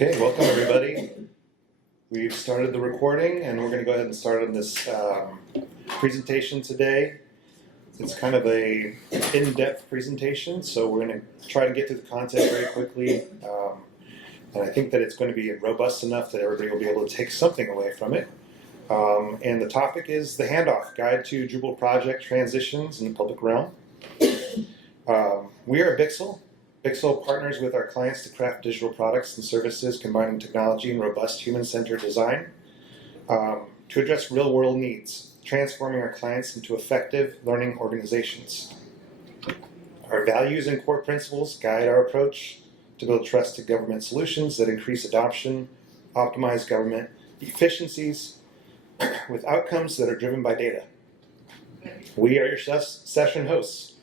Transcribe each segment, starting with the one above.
Okay, welcome everybody. We've started the recording and we're going to go ahead and start on this presentation today. It's kind of a in-depth presentation, so we're going to try to get through the content very quickly. And I think that it's going to be robust enough that everybody will be able to take something away from it. And the topic is the Handoff, Guide to Drupal Project Transitions in the Public Realm. We are Bixel. Bixel partners with our clients to craft digital products and services combining technology and robust human-centered design to address real-world needs, transforming our clients into effective learning organizations. Our values and core principles guide our approach to build trusted government solutions that increase adoption, optimize government efficiencies with outcomes that are driven by data. We are your session hosts,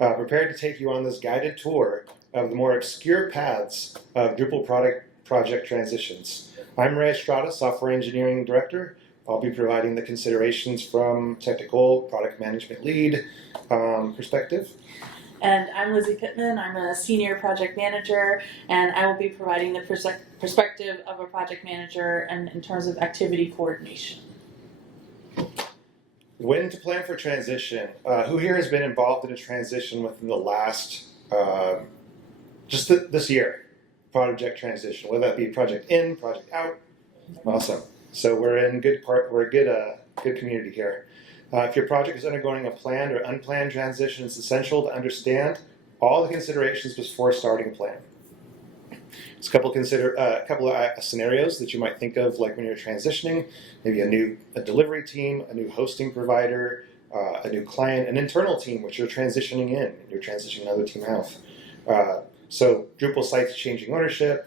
prepared to take you on this guided tour of the more obscure paths of Drupal project transitions. I'm Estrada, Software Engineering Director. I'll be providing the considerations from technical product management lead perspective. And I'm Lizzi Pittman. I'm a Senior Project Manager, and I will be providing the perspective of a project manager and in terms of activity coordination. When to plan for transition? Who here has been involved in a transition within the last just this year, project transition, whether that be project in, project out? Awesome. So we're in good community here. If your project is undergoing a planned or unplanned transition, it's essential to understand all the considerations before starting a plan. There's a couple of scenarios that you might think of, like when you're transitioning, maybe a delivery team, a new hosting provider, a new client, an internal team which you're transitioning in, you're transitioning another team out. So Drupal sites changing ownership,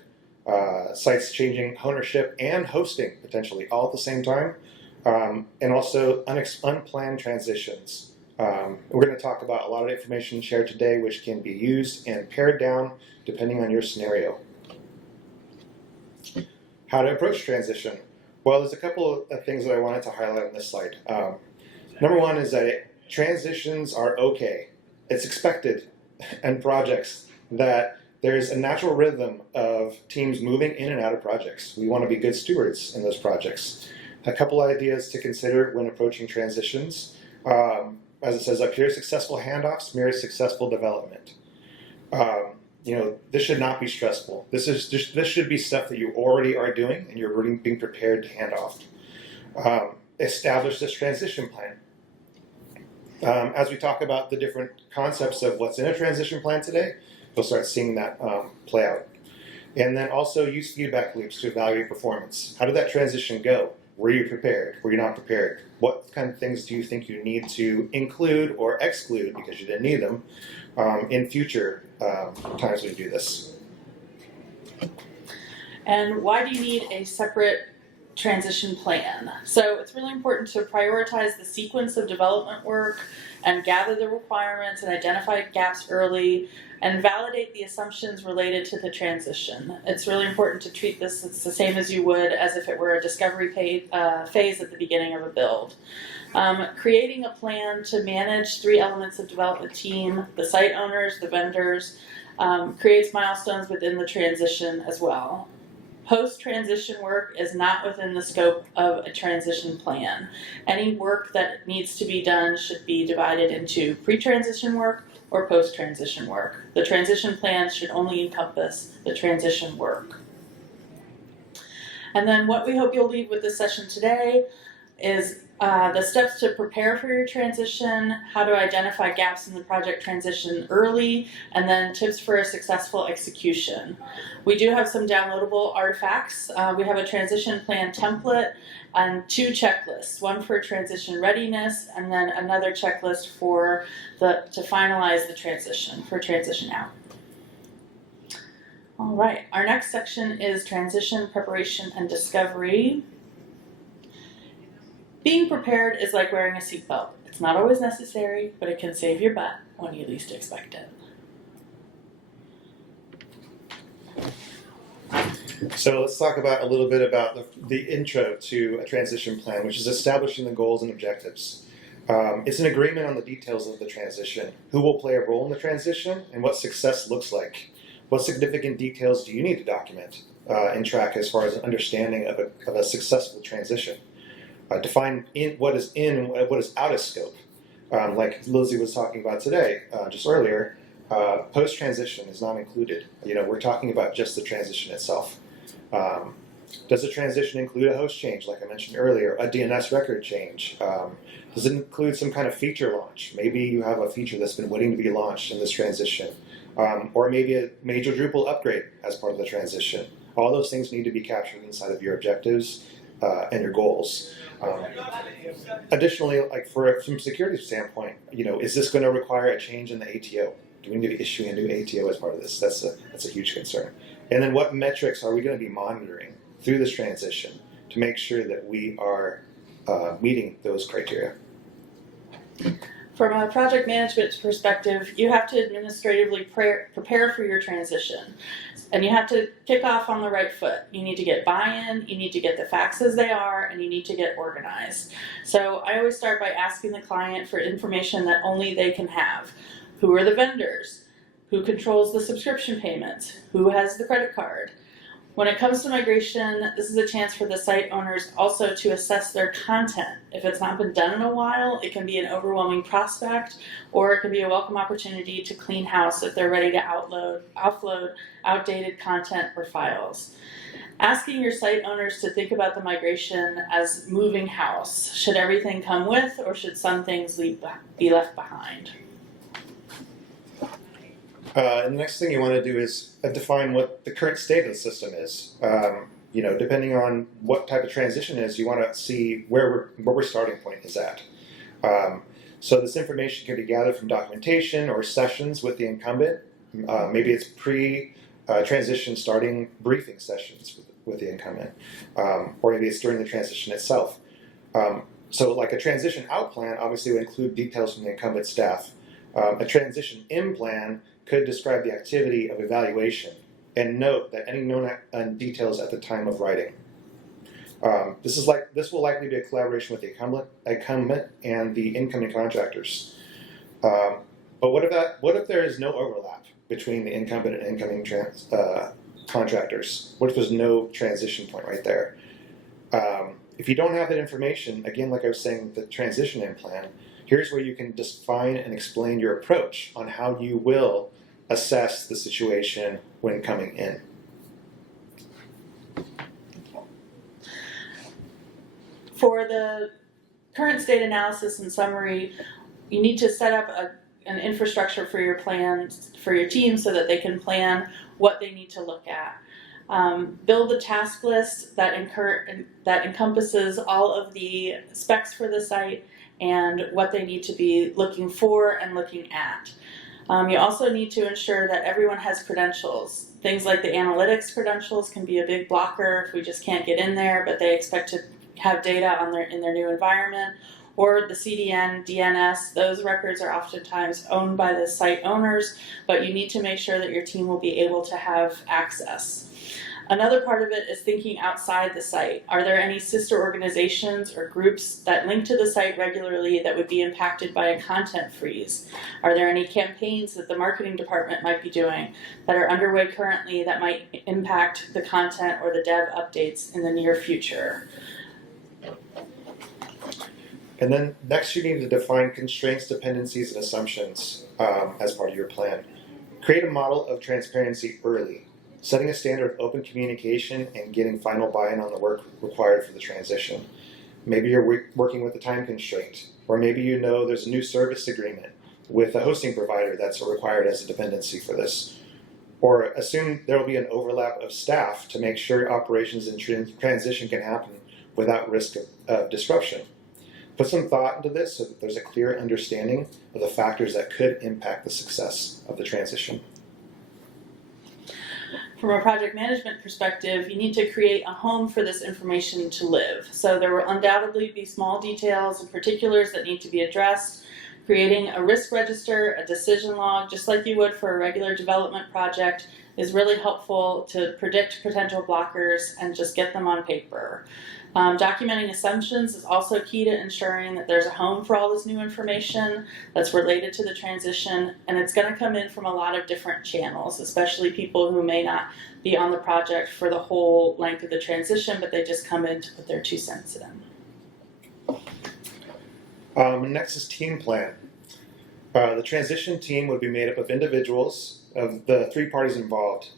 sites changing ownership and hosting potentially all at the same time, and also unplanned transitions. We're going to talk about a lot of information shared today which can be used and pared down depending on your scenario. How to approach transition? Well, there's a couple of things that I wanted to highlight on this slide. Number one is that transitions are okay. It's expected in projects that there's a natural rhythm of teams moving in and out of projects. We want to be good stewards in those projects. A couple ideas to consider when approaching transitions. As it says up here, successful handoffs mirror successful development. This should not be stressful. This should be stuff that you already are doing and you're already being prepared to hand off. Establish this transition plan. As we talk about the different concepts of what's in a transition plan today, you'll start seeing that play out. And then also use feedback loops to evaluate performance. How did that transition go? Were you prepared? Were you not prepared? What kind of things do you think you need to include or exclude because you didn't need them in future times when you do this? And why do you need a separate transition plan? So it's really important to prioritize the sequence of development work and gather the requirements and identify gaps early and validate the assumptions related to the transition. It's really important to treat this the same as you would as if it were a discovery phase at the beginning of a build. Creating a plan to manage 3 elements of development team, the site owners, the vendors, creates milestones within the transition as well. Post-transition work is not within the scope of a transition plan. Any work that needs to be done should be divided into pre-transition work or post-transition work. The transition plan should only encompass the transition work. And then what we hope you'll leave with this session today is the steps to prepare for your transition, how to identify gaps in the project transition early, and then tips for a successful execution. We do have some downloadable artifacts. We have a transition plan template and 2 checklists, one for transition readiness and then another checklist to finalize the transition, for transition out. All right, our next section is transition preparation and discovery. Being prepared is like wearing a seatbelt. It's not always necessary, but it can save your butt when you least expect it. So let's talk about a little bit about the intro to a transition plan, which is establishing the goals and objectives. It's an agreement on the details of the transition, who will play a role in the transition, and what success looks like. What significant details do you need to document? in track as far as an understanding of a successful transition. Define what is in and what is out of scope. Like Lizzi was talking about today, just earlier, post-transition is not included. We're talking about just the transition itself. Does the transition include a host change, like I mentioned earlier, a DNS record change? Does it include some kind of feature launch? Maybe you have a feature that's been waiting to be launched in this transition. Or maybe a major Drupal upgrade as part of the transition. All those things need to be captured inside of your objectives and your goals. Additionally, like from security standpoint, is this going to require a change in the ATO? Do we need to be issuing a new ATO as part of this? That's a huge concern. And then what metrics are we going to be monitoring through this transition to make sure that we are meeting those criteria? From a project management perspective, you have to administratively prepare for your transition. And you have to kick off on the right foot. You need to get buy-in, you need to get the facts as they are, and you need to get organized. So I always start by asking the client for information that only they can have. Who are the vendors? Who controls the subscription payments? Who has the credit card? When it comes to migration, this is a chance for the site owners also to assess their content. If it's not been done in a while, it can be an overwhelming prospect, or it can be a welcome opportunity to clean house if they're ready to offload outdated content or files. Asking your site owners to think about the migration as moving house. Should everything come with, or should some things be left behind? And the next thing you want to do is define what the current state of the system is. Depending on what type of transition is, you want to see where our starting point is at. So this information can be gathered from documentation or sessions with the incumbent. Maybe it's pre-transition starting briefing sessions with the incumbent, or maybe it's during the transition itself. So like a transition out plan obviously would include details from the incumbent staff. A transition in plan could describe the activity of evaluation and note that any known details at the time of writing. This will likely be a collaboration with the incumbent and the incoming contractors. But what if there is no overlap between the incumbent and incoming contractors? What if there's no transition point right there? If you don't have that information, again, like I was saying with the transition in plan, here's where you can define and explain your approach on how you will assess the situation when coming in. For the current state analysis and summary, you need to set up an infrastructure for your plan, for your team, so that they can plan what they need to look at. Build a task list that encompasses all of the specs for the site and what they need to be looking for and looking at. You also need to ensure that everyone has credentials. Things like the analytics credentials can be a big blocker if we just can't get in there, but they expect to have data in their new environment. Or the CDN, DNS, those records are oftentimes owned by the site owners, but you need to make sure that your team will be able to have access. Another part of it is thinking outside the site. Are there any sister organizations or groups that link to the site regularly that would be impacted by a content freeze? Are there any campaigns that the marketing department might be doing that are underway currently that might impact the content or the dev updates in the near future? And then next you need to define constraints, dependencies, and assumptions as part of your plan. Create a model of transparency early. Setting a standard of open communication and getting final buy-in on the work required for the transition. Maybe you're working with a time constraint, or maybe there's a new service agreement with a hosting provider that's required as a dependency for this. Or assume there will be an overlap of staff to make sure operations and transition can happen without risk of disruption. Put some thought into this so that there's a clear understanding of the factors that could impact the success of the transition. From a project management perspective, you need to create a home for this information to live. So there will undoubtedly be small details and particulars that need to be addressed. Creating a risk register, a decision log, just like you would for a regular development project, is really helpful to predict potential blockers and just get them on paper. Documenting assumptions is also key to ensuring that there's a home for all this new information that's related to the transition, and it's going to come in from a lot of different channels, especially people who may not be on the project for the whole length of the transition, but they just come in to put their 2 cents in. Next is team plan. The transition team would be made up of individuals of the 3 parties involved,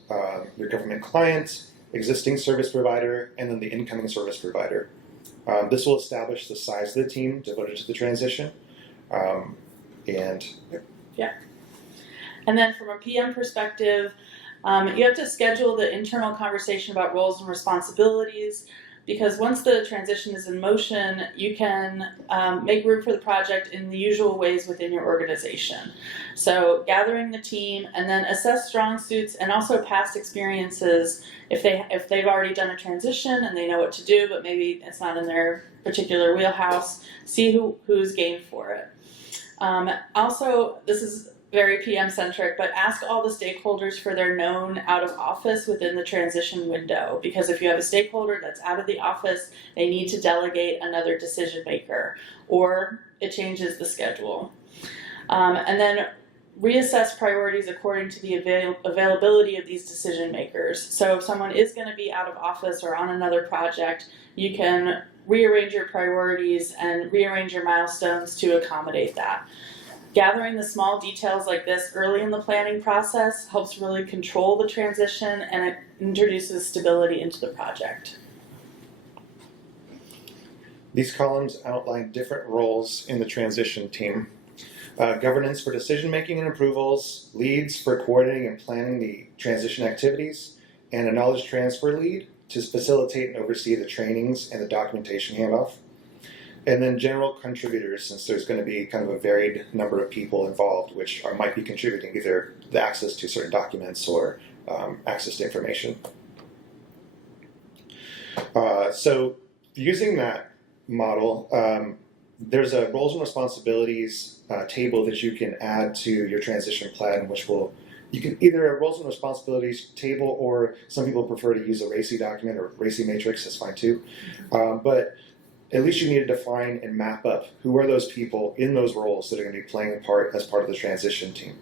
your government client, existing service provider, and then the incoming service provider. This will establish the size of the team devoted to the transition. And then from a PM perspective, you have to schedule the internal conversation about roles and responsibilities, because once the transition is in motion, you can make room for the project in the usual ways within your organization. So gathering the team, and then assess strong suits and also past experiences. If they've already done a transition and they know what to do, but maybe it's not in their particular wheelhouse, see who's game for it. Also, this is very PM centric, but ask all the stakeholders for their known out of office within the transition window, because if you have a stakeholder that's out of the office, they need to delegate another decision maker, or it changes the schedule. And then reassess priorities according to the availability of these decision makers. So if someone is going to be out of office or on another project, you can rearrange your priorities and rearrange your milestones to accommodate that. Gathering the small details like this early in the planning process helps really control the transition, and it introduces stability into the project. these columns outline different roles in the transition team. Governance for decision making and approvals, leads for coordinating and planning the transition activities, and a knowledge transfer lead to facilitate and oversee the trainings and the documentation handoff. And then general contributors, since there's going to be kind of a varied number of people involved, which might be contributing either the access to certain documents or access to information. So using that model, there's a roles and responsibilities table that you can add to your transition plan, which will, you can either a roles and responsibilities table, or some people prefer to use a RACI document or RACI matrix, that's fine too. But at least you need to define and map up who are those people in those roles that are going to be playing a part as part of the transition team.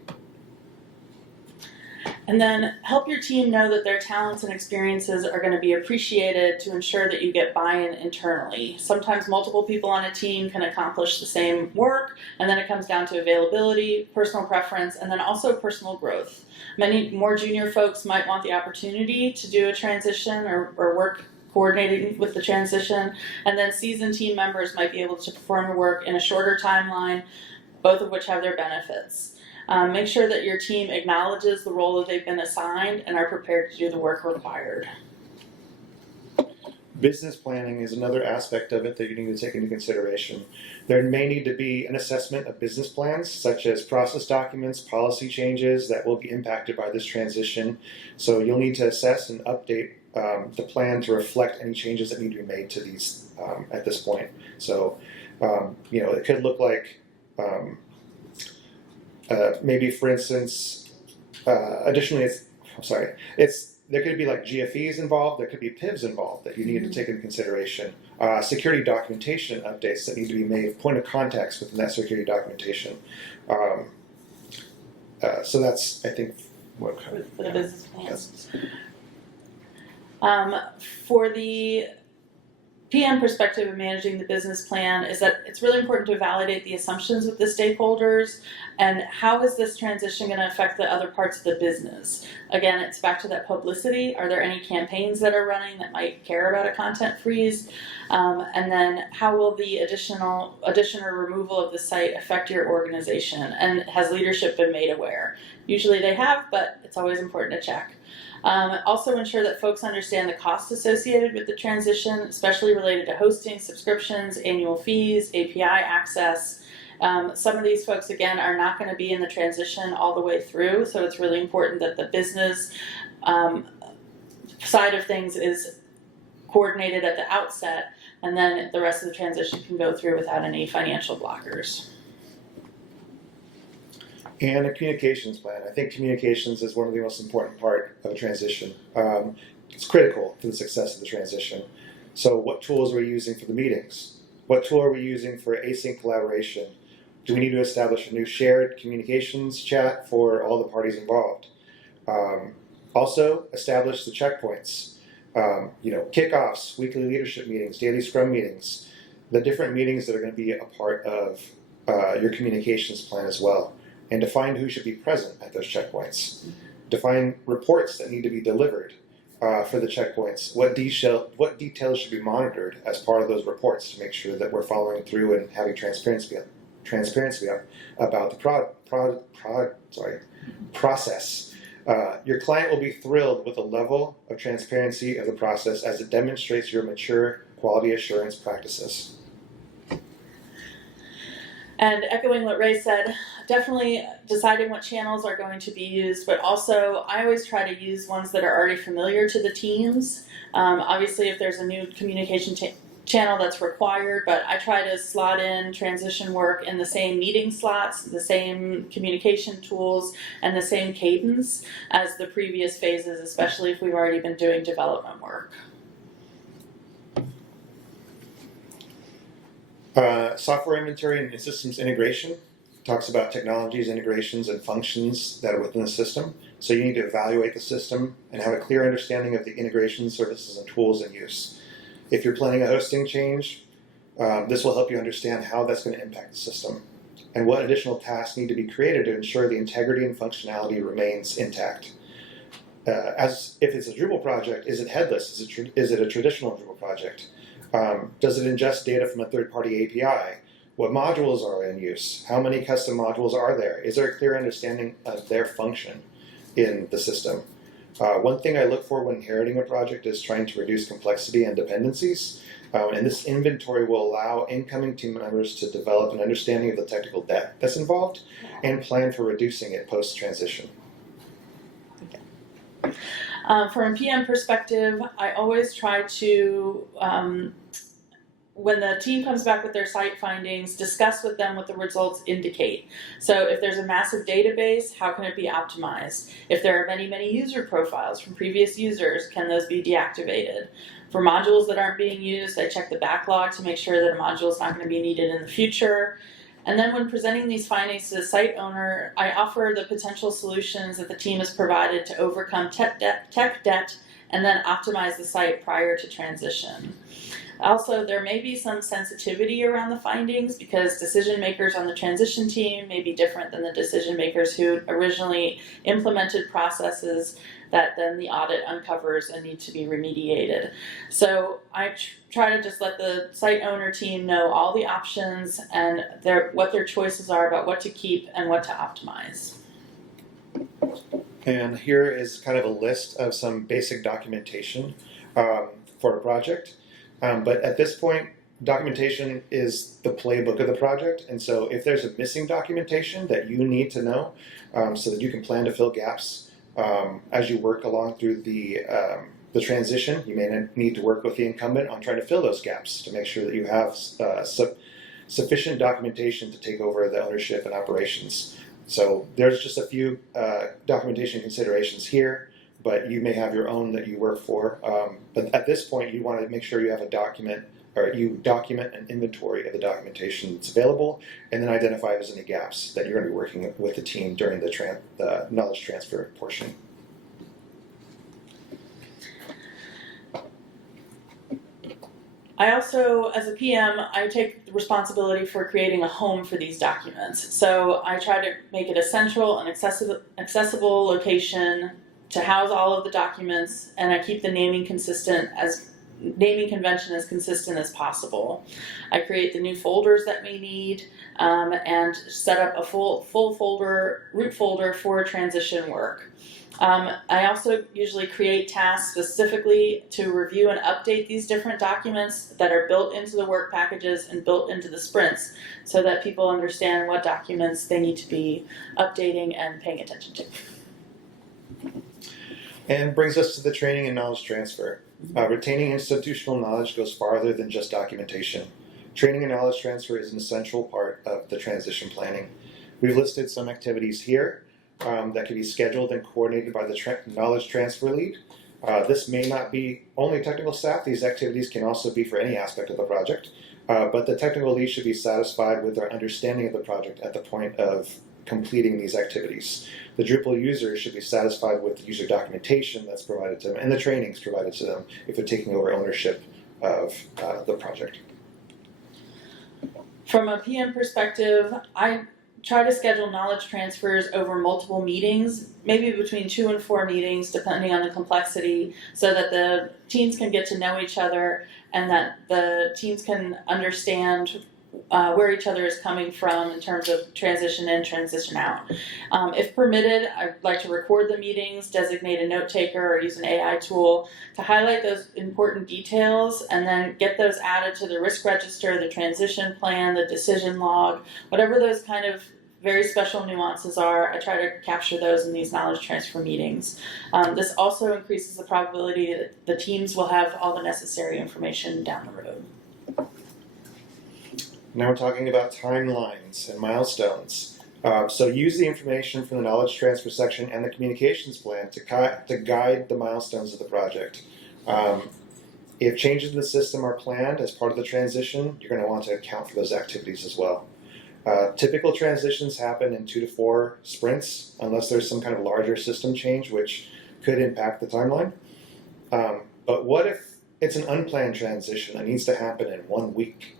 And then help your team know that their talents and experiences are going to be appreciated to ensure that you get buy-in internally. Sometimes multiple people on a team can accomplish the same work, and then it comes down to availability, personal preference, and then also personal growth. Many more junior folks might want the opportunity to do a transition or work coordinating with the transition, and then seasoned team members might be able to perform the work in a shorter timeline, both of which have their benefits. Make sure that your team acknowledges the role that they've been assigned and are prepared to do the work required. Business planning is another aspect of it that you need to take into consideration. There may need to be an assessment of business plans, such as process documents, policy changes that will be impacted by this transition. So you'll need to assess and update the plan to reflect any changes that need to be made to these at this point. So, it could look like maybe, for instance, additionally, there could be like GFEs involved, there could be PIVs involved that you need to take into consideration. Security documentation updates that need to be made, point of contacts within that security documentation. So that's, I think, what for the business plans. Yes. For the PM perspective of managing the business plan is that it's really important to validate the assumptions with the stakeholders and how is this transition going to affect the other parts of the business. Again, it's back to that publicity. Are there any campaigns that are running that might care about a content freeze? And then how will the addition or removal of the site affect your organization? And has leadership been made aware? Usually they have, but it's always important to check. Also ensure that folks understand the costs associated with the transition, especially related to hosting, subscriptions, annual fees, API access. Some of these folks, again, are not going to be in the transition all the way through, so it's really important that the business side of things is coordinated at the outset, and then the rest of the transition can go through without any financial blockers. And a communications plan. I think communications is one of the most important part of a transition. It's critical for the success of the transition. So what tools are we using for the meetings? What tool are we using for async collaboration? Do we need to establish a new shared communications chat for all the parties involved? Also, establish the checkpoints. Kickoffs, weekly leadership meetings, daily scrum meetings, the different meetings that are going to be a part of your communications plan as well. And define who should be present at those checkpoints. Define reports that need to be delivered for the checkpoints. What details should be monitored as part of those reports to make sure that we're following through and having transparency about the process. Your client will be thrilled with the level of transparency of the process as it demonstrates your mature quality assurance practices. And echoing what Ray said, definitely deciding what channels are going to be used, but also I always try to use ones that are already familiar to the teams. Obviously, if there's a new communication channel that's required, but I try to slot in transition work in the same meeting slots, the same communication tools, and the same cadence as the previous phases, especially if we've already been doing development work. Software inventory and systems integration talks about technologies, integrations, and functions that are within the system. So you need to evaluate the system and have a clear understanding of the integration services and tools in use. If you're planning a hosting change, this will help you understand how that's going to impact the system and what additional tasks need to be created to ensure the integrity and functionality remains intact. As if it's a Drupal project, is it headless? Is it a traditional Drupal project? Does it ingest data from a third-party API? What modules are in use? How many custom modules are there? Is there a clear understanding of their function in the system? One thing I look for when inheriting a project is trying to reduce complexity and dependencies. And this inventory will allow incoming team members to develop an understanding of the technical debt that's involved and plan for reducing it post-transition. From a PM perspective, I always try to, when the team comes back with their site findings, discuss with them what the results indicate. So if there's a massive database, how can it be optimized? If there are many, many user profiles from previous users, can those be deactivated? For modules that aren't being used, I check the backlog to make sure that a module is not going to be needed in the future. And then when presenting these findings to the site owner, I offer the potential solutions that the team has provided to overcome tech debt and then optimize the site prior to transition. Also, there may be some sensitivity around the findings because decision makers on the transition team may be different than the decision makers who originally implemented processes that then the audit uncovers and need to be remediated. So I try to just let the site owner team know all the options and what their choices are about what to keep and what to optimize. And here is kind of a list of some basic documentation for a project. But at this point, documentation is the playbook of the project. And so if there's a missing documentation that you need to know so that you can plan to fill gaps as you work along through the transition, you may need to work with the incumbent on trying to fill those gaps to make sure that you have sufficient documentation to take over the ownership and operations. So there's just a few documentation considerations here, but you may have your own that you work for. But at this point, you want to make sure you have a document, or you document an inventory of the documentation that's available, and then identify if there's any gaps that you're going to be working with the team during the knowledge transfer portion. I also, as a PM, I take the responsibility for creating a home for these documents. So I try to make it a central and accessible location to house all of the documents, and I keep the naming convention as consistent as possible. I create the new folders that we need and set up a full folder, root folder for transition work. I also usually create tasks specifically to review and update these different documents that are built into the work packages and built into the sprints so that people understand what documents they need to be updating and paying attention to. And brings us to the training and knowledge transfer. Retaining institutional knowledge goes farther than just documentation. Training and knowledge transfer is an essential part of the transition planning. We've listed some activities here that can be scheduled and coordinated by the knowledge transfer lead. This may not be only technical staff. These activities can also be for any aspect of the project, but the technical lead should be satisfied with their understanding of the project at the point of completing these activities. The Drupal users should be satisfied with the user documentation that's provided to them and the trainings provided to them if they're taking over ownership of the project. From a PM perspective, I try to schedule knowledge transfers over multiple meetings, maybe between 2 and 4 meetings, depending on the complexity, so that the teams can get to know each other and that the teams can understand where each other is coming from in terms of transition in, transition out. If permitted, I'd like to record the meetings, designate a note taker, or use an AI tool to highlight those important details and then get those added to the risk register, the transition plan, the decision log, whatever those kind of very special nuances are. I try to capture those in these knowledge transfer meetings. This also increases the probability that the teams will have all the necessary information down the road. Now we're talking about timelines and milestones. So use the information from the knowledge transfer section and the communications plan to guide the milestones of the project. If changes in the system are planned as part of the transition, you're going to want to account for those activities as well. Typical transitions happen in 2 to 4 sprints, unless there's some kind of larger system change which could impact the timeline. But what if it's an unplanned transition that needs to happen in 1 week?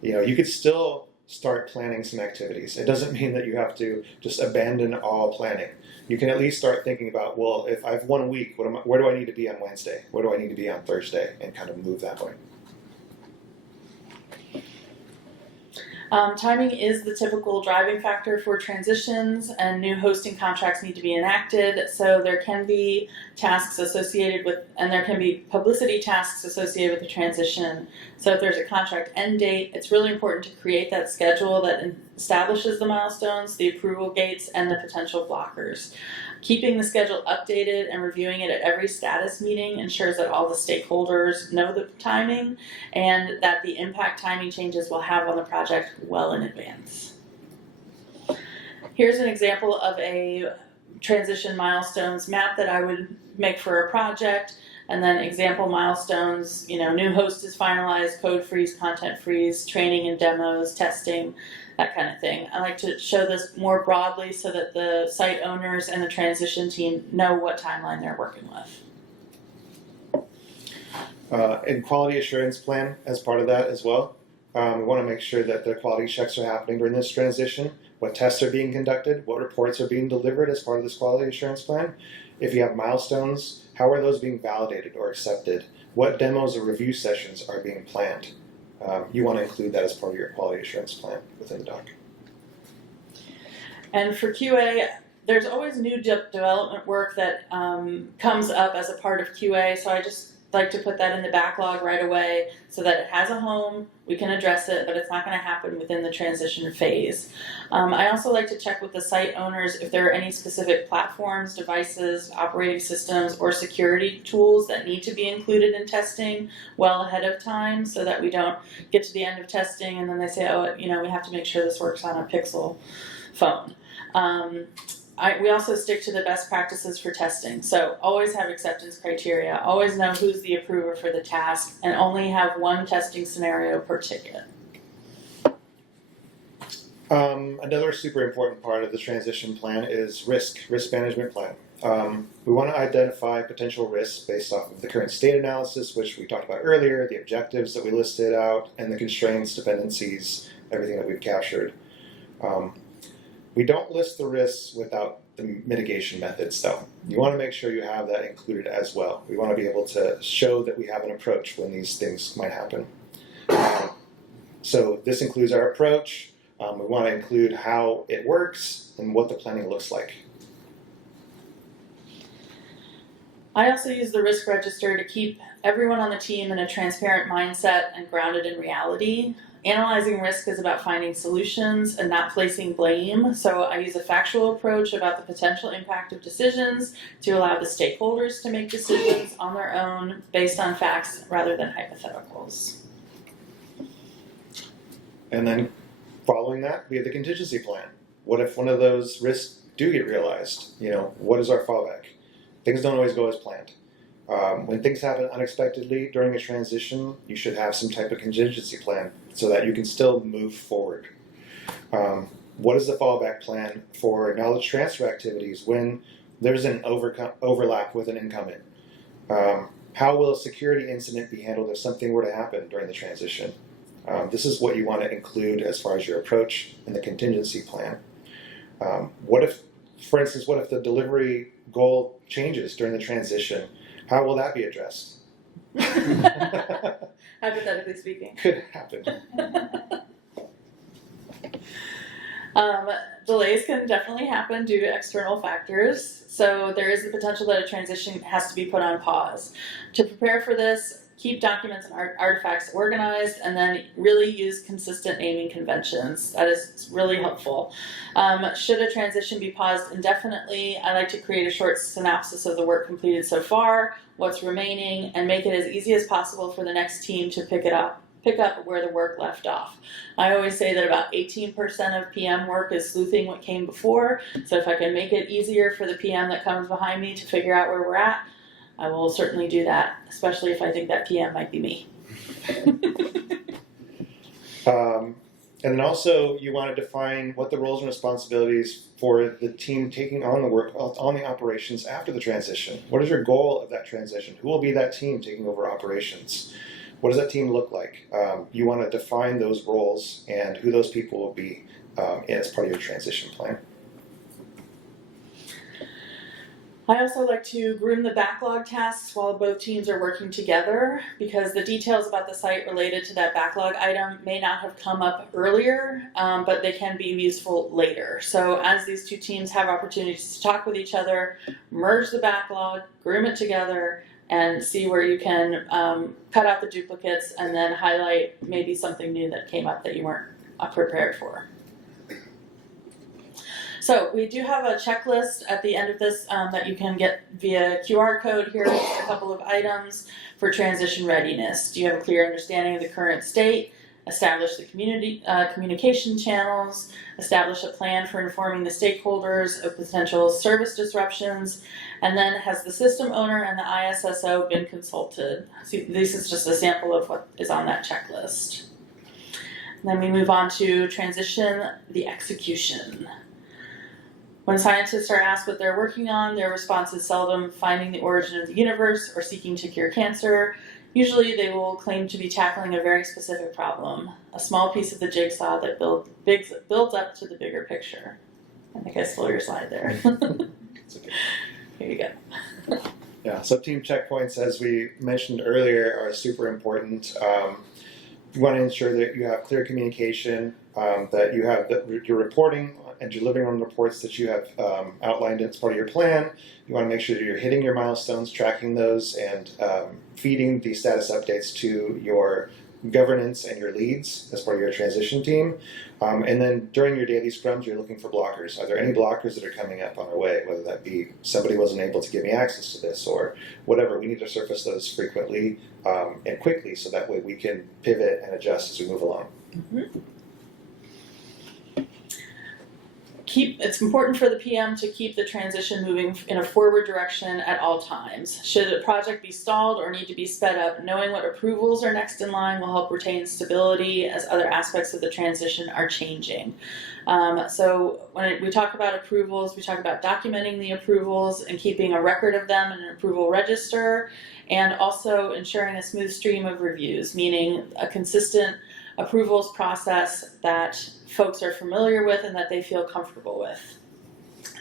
You could still start planning some activities. It doesn't mean that you have to just abandon all planning. You can at least start thinking about, well, if I have 1 week, where do I need to be on Wednesday? Where do I need to be on Thursday? And kind of move that way. Timing is the typical driving factor for transitions, and new hosting contracts need to be enacted, so there can be tasks associated with, and there can be publicity tasks associated with the transition. So if there's a contract end date, it's really important to create that schedule that establishes the milestones, the approval gates, and the potential blockers. Keeping the schedule updated and reviewing it at every status meeting ensures that all the stakeholders know the timing and that the impact timing changes will have on the project well in advance. Here's an example of a transition milestones map that I would make for a project, and then example milestones, new host is finalized, code freeze, content freeze, training and demos, testing, that kind of thing. I like to show this more broadly so that the site owners and the transition team know what timeline they're working with. And quality assurance plan as part of that as well. We want to make sure that the quality checks are happening during this transition, what tests are being conducted, what reports are being delivered as part of this quality assurance plan. If you have milestones, how are those being validated or accepted? What demos or review sessions are being planned? You want to include that as part of your quality assurance plan within the doc. And for QA, there's always new development work that comes up as a part of QA, so I just like to put that in the backlog right away so that it has a home, we can address it, but it's not going to happen within the transition phase. I also like to check with the site owners if there are any specific platforms, devices, operating systems, or security tools that need to be included in testing well ahead of time so that we don't get to the end of testing and then they say, oh, we have to make sure this works on a Pixel phone. We also stick to the best practices for testing. So always have acceptance criteria, always know who's the approver for the task, and only have one testing scenario per ticket. Another super important part of the transition plan is risk management plan. We want to identify potential risks based off of the current state analysis, which we talked about earlier, the objectives that we listed out, and the constraints, dependencies, everything that we've captured. We don't list the risks without the mitigation methods, though. You want to make sure you have that included as well. We want to be able to show that we have an approach when these things might happen. So this includes our approach. We want to include how it works and what the planning looks like. I also use the risk register to keep everyone on the team in a transparent mindset and grounded in reality. Analyzing risk is about finding solutions and not placing blame, so I use a factual approach about the potential impact of decisions to allow the stakeholders to make decisions on their own based on facts rather than hypotheticals. And then following that, we have the contingency plan. What if one of those risks do get realized? What is our fallback? Things don't always go as planned. When things happen unexpectedly during a transition, you should have some type of contingency plan so that you can still move forward. What is the fallback plan for knowledge transfer activities when there's an overlap with an incumbent? How will a security incident be handled if something were to happen during the transition? This is what you want to include as far as your approach in the contingency plan. For instance, what if the delivery goal changes during the transition? How will that be addressed? Hypothetically speaking. Could happen. Delays can definitely happen due to external factors, so there is the potential that a transition has to be put on pause. To prepare for this, keep documents and artifacts organized, and then really use consistent naming conventions. That is really helpful. Should a transition be paused indefinitely, I like to create a short synopsis of the work completed so far, what's remaining, and make it as easy as possible for the next team to pick up where the work left off. I always say that about 18% of PM work is sleuthing what came before, so if I can make it easier for the PM that comes behind me to figure out where we're at, I will certainly do that, especially if I think that PM might be me. And then also you want to define what the roles and responsibilities for the team taking on the work on the operations after the transition. What is your goal of that transition? Who will be that team taking over operations? What does that team look like? You want to define those roles and who those people will be as part of your transition plan. I also like to groom the backlog tasks while both teams are working together, because the details about the site related to that backlog item may not have come up earlier, but they can be useful later. So as these two teams have opportunities to talk with each other, merge the backlog, groom it together, and see where you can cut out the duplicates and then highlight maybe something new that came up that you weren't prepared for. So we do have a checklist at the end of this that you can get via QR code. Here are a couple of items for transition readiness. Do you have a clear understanding of the current state? Establish the communication channels. Establish a plan for informing the stakeholders of potential service disruptions. And then, has the system owner and the ISSO been consulted? See, this is just a sample of what is on that checklist. And then we move on to transition, the execution. When scientists are asked what they're working on, their response is seldom finding the origin of the universe or seeking to cure cancer. Usually they will claim to be tackling a very specific problem, a small piece of the jigsaw that builds up to the bigger picture. I think I stole your slide there. Okay. Here you go. Yeah, so team checkpoints, as we mentioned earlier, are super important. You want to ensure that you have clear communication, that you have your reporting and delivering on the reports that you have outlined as part of your plan. You want to make sure that you're hitting your milestones, tracking those, and feeding the status updates to your governance and your leads as part of your transition team. And then during your daily scrums, you're looking for blockers. Are there any blockers that are coming up on our way, whether that be somebody wasn't able to give me access to this or whatever? We need to surface those frequently and quickly so that way we can pivot and adjust as we move along. Mm-hmm. It's important for the PM to keep the transition moving in a forward direction at all times. Should a project be stalled or need to be sped up, knowing what approvals are next in line will help retain stability as other aspects of the transition are changing. So when we talk about approvals, we talk about documenting the approvals and keeping a record of them in an approval register, and also ensuring a smooth stream of reviews, meaning a consistent approvals process that folks are familiar with and that they feel comfortable with.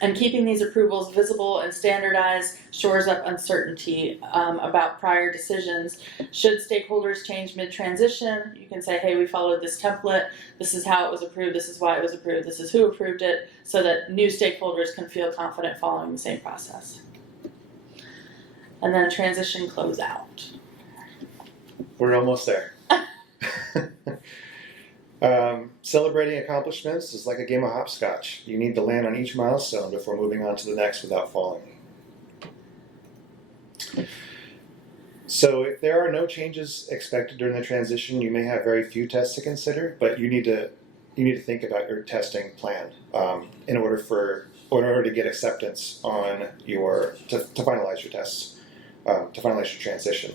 And keeping these approvals visible and standardized shores up uncertainty about prior decisions. Should stakeholders change mid-transition, you can say, hey, we followed this template, this is how it was approved, this is why it was approved, this is who approved it, so that new stakeholders can feel confident following the same process. And then transition closeout. We're almost there. Celebrating accomplishments is like a game of hopscotch. You need to land on each milestone before moving on to the next without falling. So if there are no changes expected during the transition, you may have very few tests to consider, but you need to you need to think about your testing plan in order to get acceptance on to finalize your tests, to finalize your transition.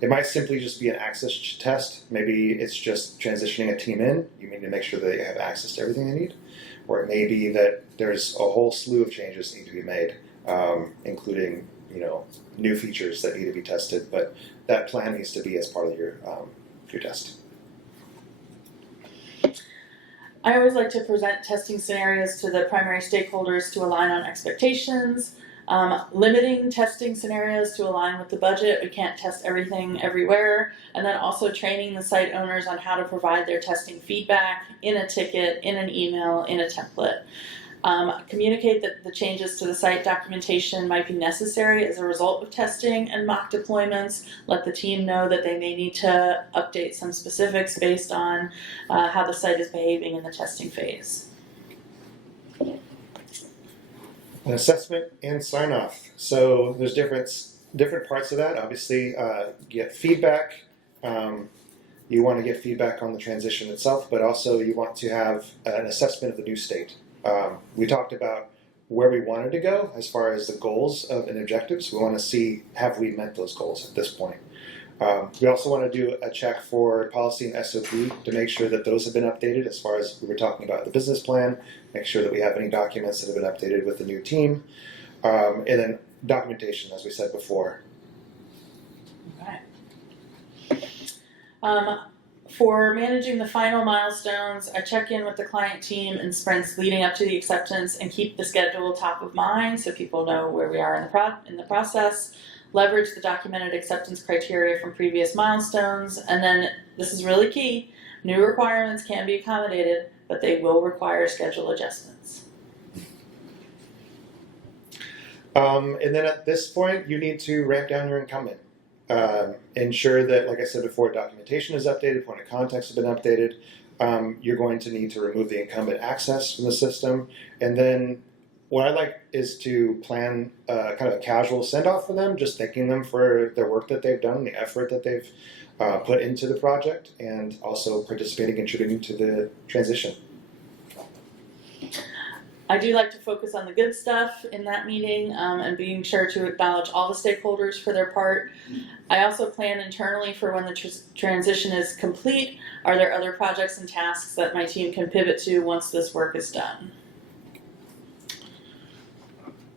It might simply just be an access test. Maybe it's just transitioning a team in. You need to make sure that they have access to everything they need. Or it may be that there's a whole slew of changes that need to be made, including new features that need to be tested. But that plan needs to be as part of your test. I always like to present testing scenarios to the primary stakeholders to align on expectations. Limiting testing scenarios to align with the budget. We can't test everything everywhere. And then also training the site owners on how to provide their testing feedback in a ticket, in an email, in a template. Communicate that the changes to the site documentation might be necessary as a result of testing and mock deployments. Let the team know that they may need to update some specifics based on how the site is behaving in the testing phase. An assessment and sign off. So there's different parts of that. Obviously, get feedback. You want to get feedback on the transition itself, but also you want to have an assessment of the new state. We talked about where we wanted to go as far as the goals and objectives. We want to see, have we met those goals at this point? We also want to do a check for policy and SOP to make sure that those have been updated as far as we were talking about the business plan, make sure that we have any documents that have been updated with the new team, and then documentation, as we said before. Okay. For managing the final milestones, I check in with the client team in sprints leading up to the acceptance and keep the schedule top of mind so people know where we are in the process. Leverage the documented acceptance criteria from previous milestones, and then this is really key, new requirements can be accommodated, but they will require schedule adjustments. And then at this point, you need to ramp down your incumbent. Ensure that, like I said before, documentation is updated, point of contacts have been updated. You're going to need to remove the incumbent access from the system. And then what I like is to plan kind of a casual send-off for them, just thanking them for their work that they've done, the effort that they've put into the project, and also participating, contributing to the transition. I do like to focus on the good stuff in that meeting and being sure to acknowledge all the stakeholders for their part. I also plan internally for when the transition is complete. Are there other projects and tasks that my team can pivot to once this work is done?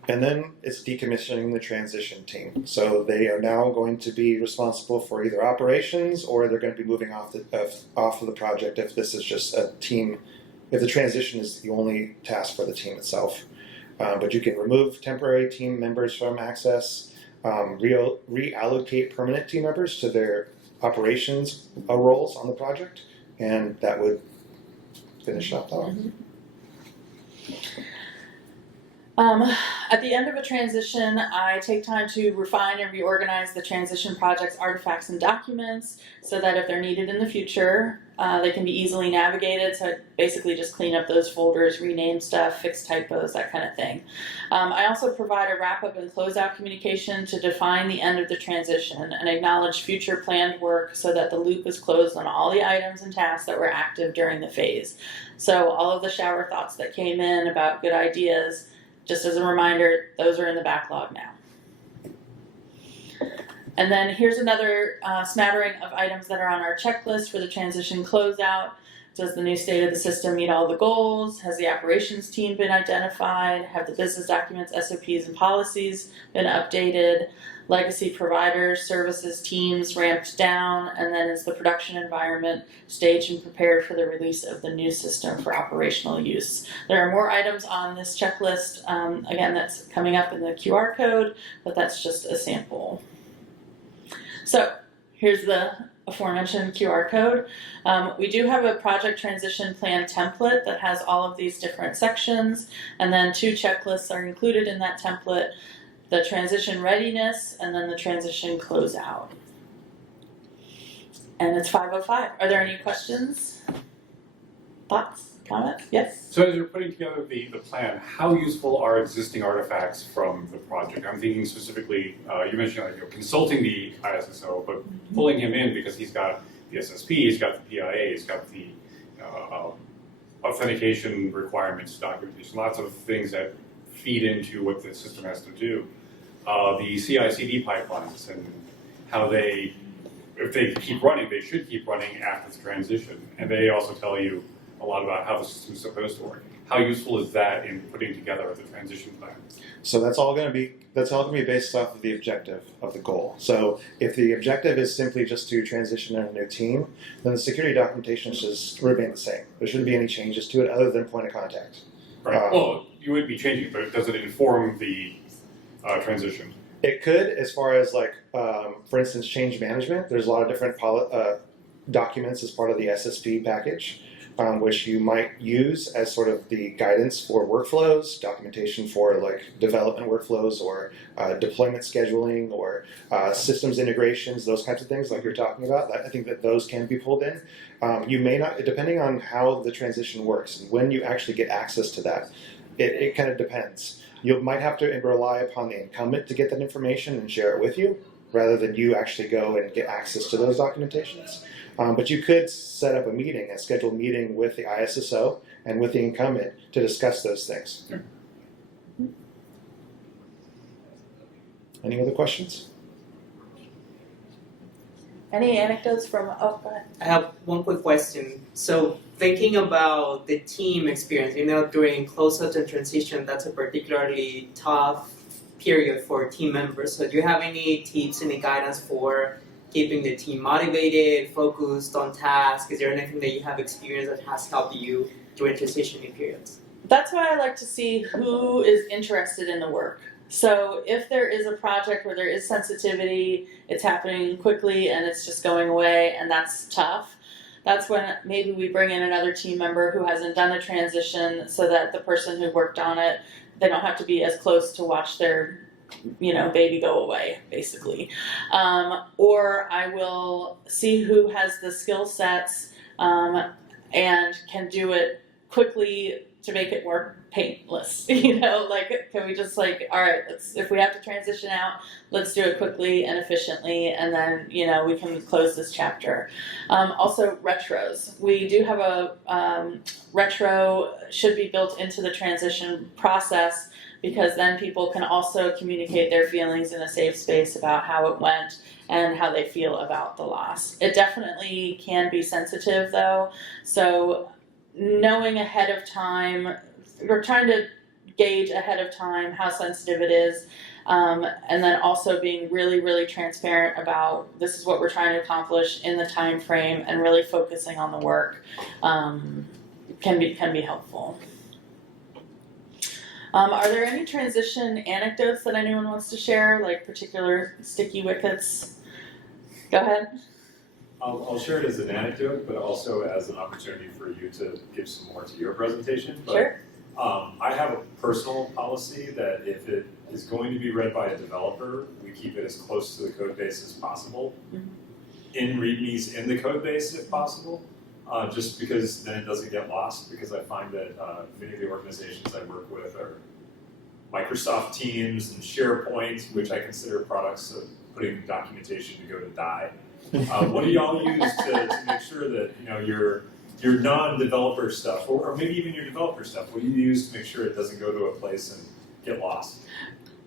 And then it's decommissioning the transition team. So they are now going to be responsible for either operations, or they're going to be moving off of the project if this is just a team, if the transition is the only task for the team itself. But you can remove temporary team members from access, reallocate permanent team members to their operations roles on the project, and that would finish up off. Mm-hmm. At the end of a transition, I take time to refine and reorganize the transition project's artifacts and documents so that if they're needed in the future, they can be easily navigated. So I basically just clean up those folders, rename stuff, fix typos, that kind of thing. I also provide a wrap-up and closeout communication to define the end of the transition and acknowledge future planned work so that the loop is closed on all the items and tasks that were active during the phase. So all of the shower thoughts that came in about good ideas, just as a reminder, those are in the backlog now. And then here's another smattering of items that are on our checklist for the transition closeout. Does the new state of the system meet all the goals? Has the operations team been identified? Have the business documents, SOPs, and policies been updated? Legacy providers, services, teams ramped down, and then is the production environment staged and prepared for the release of the new system for operational use. There are more items on this checklist, again, that's coming up in the QR code, but that's just a sample. So here's the aforementioned QR code. We do have a project transition plan template that has all of these different sections, and then 2 checklists are included in that template. The transition readiness, and then the transition closeout. And it's 5:05. Are there any questions? Thoughts? Comments? Yes? So as you're putting together the plan, how useful are existing artifacts from the project? I'm thinking specifically, you mentioned consulting the ISSO, but pulling him in because he's got the SSP, he's got the PIA, he's got the authentication requirements, documentation, lots of things that feed into what the system has to do. The CI/CD pipelines and how they, if they keep running, they should keep running after the transition. And they also tell you a lot about how the system's supposed to work. How useful is that in putting together the transition plan? So that's all going to be based off of the objective of the goal. So if the objective is simply just to transition in a new team, then the security documentation should just remain the same. There shouldn't be any changes to it other than point of contact. Right. Well, you would be changing, but does it inform the transition? It could, as far as like, for instance, change management. There's a lot of different documents as part of the SSP package, which you might use as sort of the guidance for workflows, documentation for like development workflows or deployment scheduling or systems integrations, those kinds of things like you're talking about. I think that those can be pulled in. You may not, depending on how the transition works and when you actually get access to that, it kind of depends. You might have to rely upon the incumbent to get that information and share it with you, rather than you actually go and get access to those documentations. But you could set up a scheduled meeting with the ISSO and with the incumbent to discuss those things. Sure. Any other questions? Any anecdotes from, oh, go ahead. I have one quick question. So thinking about the team experience, during close-ups and transition, that's a particularly tough period for team members. So do you have any tips, any guidance for keeping the team motivated, focused on task? Is there anything that you have experienced that has helped you during transitioning periods? That's why I like to see who is interested in the work. So if there is a project where there is sensitivity, it's happening quickly and it's just going away and that's tough, that's when maybe we bring in another team member who hasn't done a transition so that the person who worked on it, they don't have to be as close to watch their baby go away, basically. Or I will see who has the skill sets and can do it quickly to make it more painless. Can we just all right, if we have to transition out, let's do it quickly and efficiently, and then we can close this chapter. Also, retros. We do have a retro should be built into the transition process, because then people can also communicate their feelings in a safe space about how it went and how they feel about the loss. It definitely can be sensitive though, so knowing ahead of time, we're trying to gauge ahead of time how sensitive it is, and then also being really, really transparent about this is what we're trying to accomplish in the time frame, and really focusing on the work can be helpful. Are there any transition anecdotes that anyone wants to share, like particular sticky wickets? Go ahead. I'll share it as an anecdote, but also as an opportunity for you to give some more to your presentation. But, Sure. I have a personal policy that if it is going to be read by a developer, we keep it as close to the code base as possible. Mm-hmm. In READMEs in the code base if possible, just because then it doesn't get lost, because I find that many of the organizations I work with are Microsoft Teams and SharePoint, which I consider products of putting documentation to go to die. What do y'all use to make sure that your non-developer stuff, or maybe even your developer stuff, what do you use to make sure it doesn't go to a place and get lost?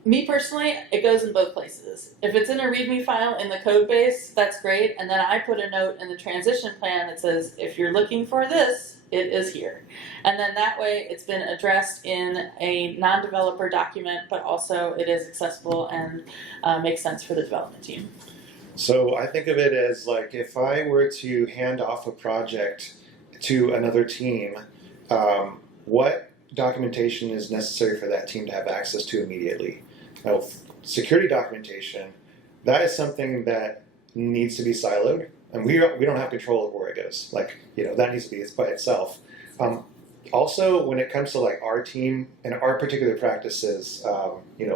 Me personally, it goes in both places. If it's in a README file in the code base, that's great, and then I put a note in the transition plan that says, if you're looking for this, it is here. And then that way it's been addressed in a non-developer document, but also it is accessible and makes sense for the development team. So I think of it as like if I were to hand off a project to another team, what documentation is necessary for that team to have access to immediately? Now, security documentation, that is something that needs to be siloed, and we don't have control of where it goes. That needs to be by itself. Also, when it comes to our team and our particular practices,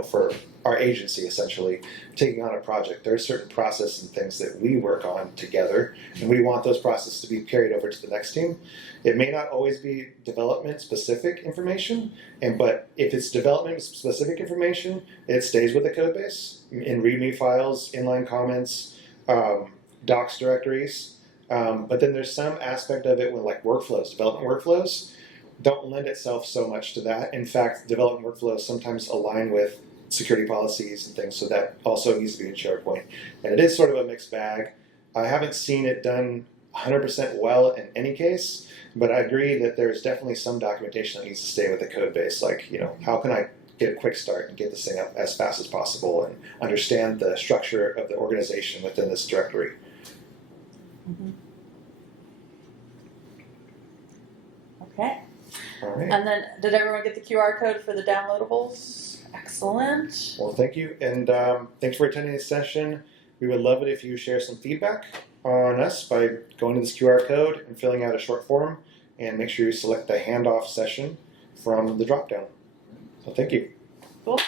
for our agency essentially taking on a project, there are certain processes and things that we work on together, and we want those processes to be carried over to the next team. It may not always be development specific information, but if it's development specific information, it stays with the code base in README files, inline comments, docs directories. But then there's some aspect of it with workflows, development workflows. don't lend itself so much to that. In fact, development workflows sometimes align with security policies and things, so that also needs to be in SharePoint. And it is sort of a mixed bag. I haven't seen it done 100% well in any case, but I agree that there's definitely some documentation that needs to stay with the code base. Like, how can I get a quick start and get this thing up as fast as possible and understand the structure of the organization within this directory. Okay. All right. And then, did everyone get the QR code for the downloadables? Excellent. Well, thank you, and thanks for attending this session. We would love it if you share some feedback on us by going to this QR code and filling out a short form, and make sure you select the handoff session from the dropdown. So thank you. Cool.